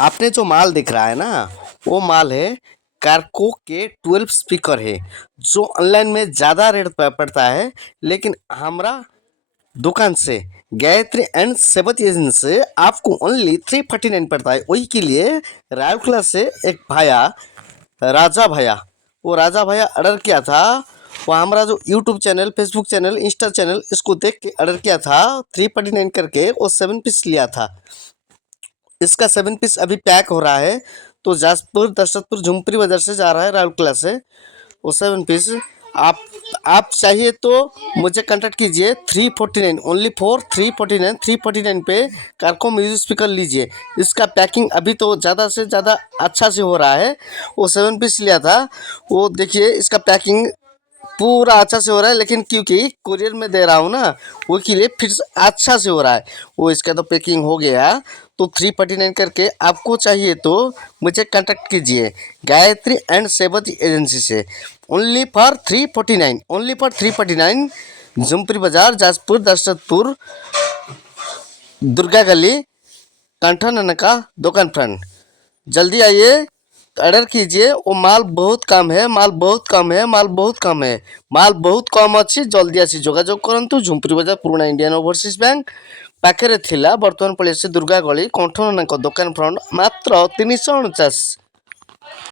आपने जो माल दिख रहा है ना, वो माल है कार्को के 12 स्पीकर है, जो ऑनलाइन में ज़्यादा रेट पड़ता है, लेकिन हमारा दुकान से गायत्री एंड सेवत एजेंसी से आपको ओनली 349 पड़ता है। वही के लिए राउरकेला से एक भाया, राजा भैया, वो राजा भैया ऑर्डर किया था। वो हमारा जो YouTube channel, Facebook channel, Insta channel, इसको देख के ऑर्डर किया था 349 करके। वो 7 पीस लिया था। इसका 7 पीस अभी पैक हो रहा है, तो जाजपुर, दशरथपुर, झुमपुरी बाजार से जा रहा है राउरकेला से वो 7 पीस। आप आप चाहिए तो मुझे कांटेक्ट कीजिए 349, ओनली फॉर 349। 349 पे कारको म्यूजिक स्पीकर लीजिए। इसका पैकिंग अभी तो ज़्यादा से ज़्यादा अच्छा से हो रहा है। वो 7 पीस लिया था, वो देखिए इसका पैकिंग पूरा अच्छा से हो रहा है, लेकिन क्योंकि कुरियर में दे रहा हूँ ना, वो के लिए फिर से अच्छा से हो रहा है। वो इसका तो पैकिंग हो गया, तो 349 करके आपको चाहिए तो मुझे कांटेक्ट कीजिए गायत्री एंड सेवती एजेंसी से। ओनली फॉर 349, ओनली फॉर 349, झुमपुरी बाजार, जाजपुर, दशरथपुर, दुर्गा गली, कंठा ननका दुकान फ्रंट। जल्दी आइए, ऑर्डर कीजिए। वो माल बहुत कम है, माल बहुत कम है, माल बहुत कम है, माल बहुत कम अच्छी। जल्दी आसी जोगाजोग करंतु। झुमपुरी बाजार, पुराना इंडियन ओवरसीज बैंक पाखे थिला, बर्तमान पलि आसी दुर्गा गली, कंठ ननका दुकान फ्रंट, मात्र 349।